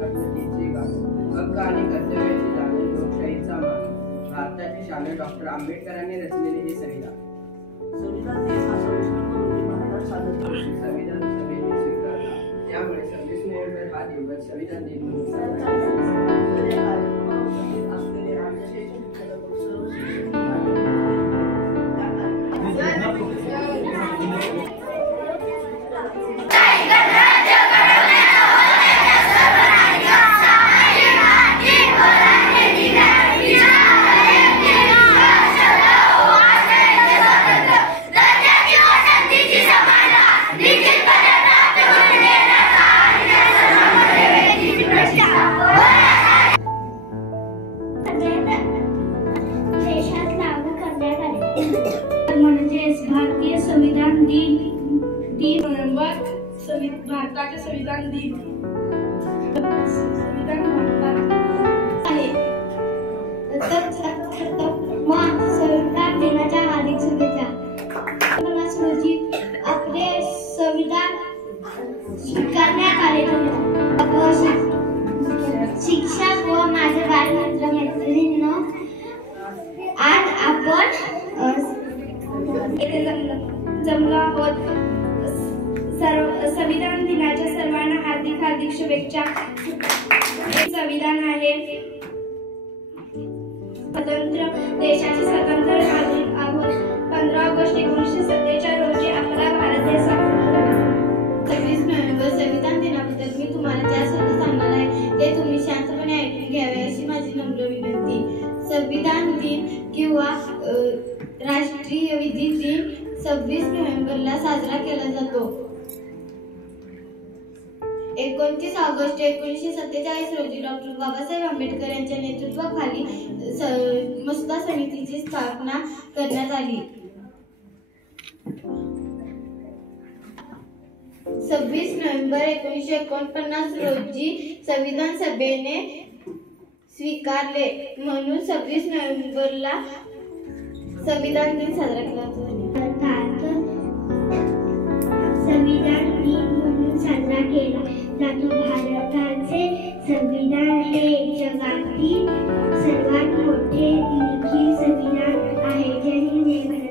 पद्धतीचे हक्क आणि कर्तव्याची जाणीव, लोकशाहीचा मान, भारताचे शालेय डॉक्टर आंबेडकरांनी रचलेले हे संविधान. संविधान दिन हा 26 नोव्हेंबर रोजी भारतात साजरा केला जातो. संविधान सभेने स्वीकारला, त्यामुळे 26 नोव्हेंबर हा दिवस संविधान दिन म्हणून साजरा केला जातो. म्हणजेच भारतीय संविधान दिन 3 नोव्हेंबर भारताचे संविधान दिन. संविधान भारतात आहे. संविधान दिनाच्या हार्दिक शुभेच्छा. 15 रोजी आपले संविधान स्वीकारण्यात आले. शिक्षक व माझे बालमित्र मैत्रिणींनो, आज आपण जमलो आहोत. संविधान दिनाच्या सर्वांना हार्दिक हार्दिक शुभेच्छा. संविधान आहे स्वतंत्र देशाचे स्वतंत्र नागरिक आहोत. 15 ऑगस्ट 1947 रोजी आपला भारत देश स्वतंत्र. 26 नोव्हेंबर संविधान दिनाबद्दल मी तुम्हाला ज्या शब्द सांगणार आहे ते तुम्ही शांतपणे ऐकून घ्यावे अशी माझी नम्र विनंती. संविधान दिन किंवा राष्ट्रीय विधी दिन 26 नोव्हेंबरला साजरा केला जातो. 29 ऑगस्ट 1947 रोजी डॉक्टर बाबासाहेब आंबेडकर यांच्या नेतृत्वाखाली मसुदा समितीची स्थापना करण्यात आली. 26 नोव्हेंबर 1949 रोजी संविधान सभेने स्वीकारले, म्हणून 26 नोव्हेंबरला संविधान दिन साजरा केला जातो. संविधान दिन म्हणून साजरा केला जातो. भारताचे संविधान हे जगातील सर्वात मोठे लिखित संविधान आहे. जय हिंद, जय भारत.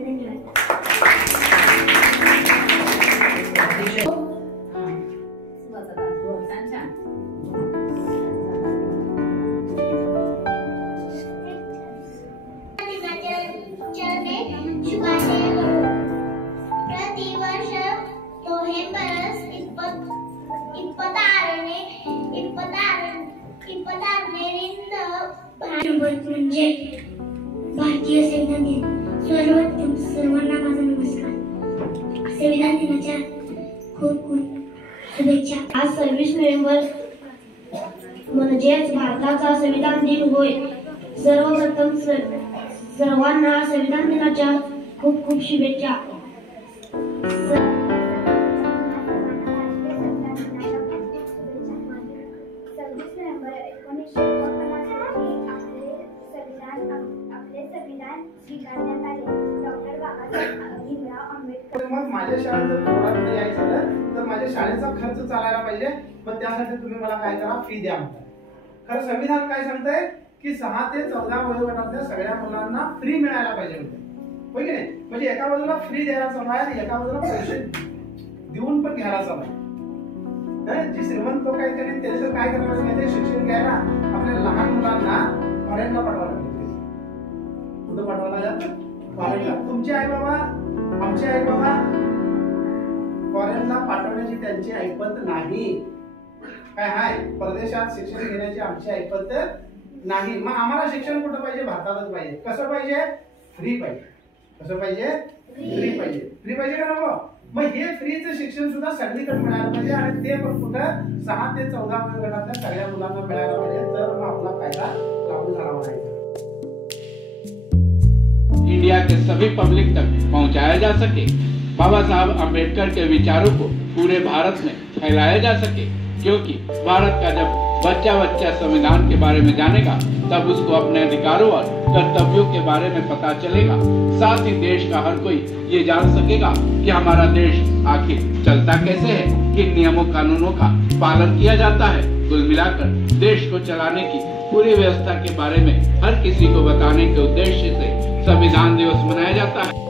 म्हणजे भारतीय संविधान दिन. सर्वांना माझा नमस्कार. संविधान दिनाच्या खूप खूप शुभेच्छा. आज 26 नोव्हेंबर म्हणजेच भारताचा संविधान दिन होय. सर्वप्रथम सर्वांना संविधान दिनाच्या खूप खूप शुभेच्छा. मग माझ्या शाळेत जर यायचं तर माझ्या शाळेचा खर्च चालायला पाहिजे. पण त्यासाठी तुम्ही मला काय करा, फी द्या म्हणता. खरं संविधान काय सांगतंय की 6 ते 14 वयोगटातल्या सगळ्या मुलांना फ्री मिळायला पाहिजे होते, होय की नाही? म्हणजे एका बाजूला फ्री द्यायला सवय आणि एका बाजूला पैसे देऊन पण घ्यायला सवय. जी श्रीमंत लोक आहेत त्यांनी त्याचं काय करायला पाहिजे, शिक्षण घ्यायला आपल्या लहान मुलांना फॉरेनला पाठवायला पाहिजे. कुठं पाठवायला जातं? फॉरेनला. तुमचे आई बाबा, आमचे आई बाबा फॉरेनला पाठवण्याची त्यांची ऐपत नाही. काय हाय, परदेशात शिक्षण घेण्याची आमची ऐपत नाही. मग आम्हाला शिक्षण कुठं पाहिजे? भारतातच पाहिजे. कसं पाहिजे? फ्री पाहिजे. कसं पाहिजे? फ्री पाहिजे. फ्री पाहिजे का नको? मग हे फ्रीचं शिक्षण सुद्धा सगळीकडे मिळायला पाहिजे आणि ते पण कुठं 6 ते 14 वयोगटातल्या सगळ्या मुलांना मिळायला पाहिजे. तर मग आपला फायदा लागू झाला पाहिजे. इंडिया के सभी पब्लिक तक पहुंचाया जा सके, बाबा साहब अम्बेडकर के विचारों को पूरे भारत में फैलाया जा सके, क्योंकि भारत का जब बच्चा संविधान के बारे में जानेगा तब उसको अपने अधिकारों और कर्तव्यों के बारे में पता चलेगा। साथ ही देश का हर कोई ये जान सकेगा कि हमारा देश आखिर चलता कैसे है, किन नियमों कानूनों का पालन किया जाता है। कुल मिलाकर देश को चलाने की पूरी व्यवस्था के बारे में हर किसी को बताने के उद्देश्य से संविधान दिवस मनाया जाता है।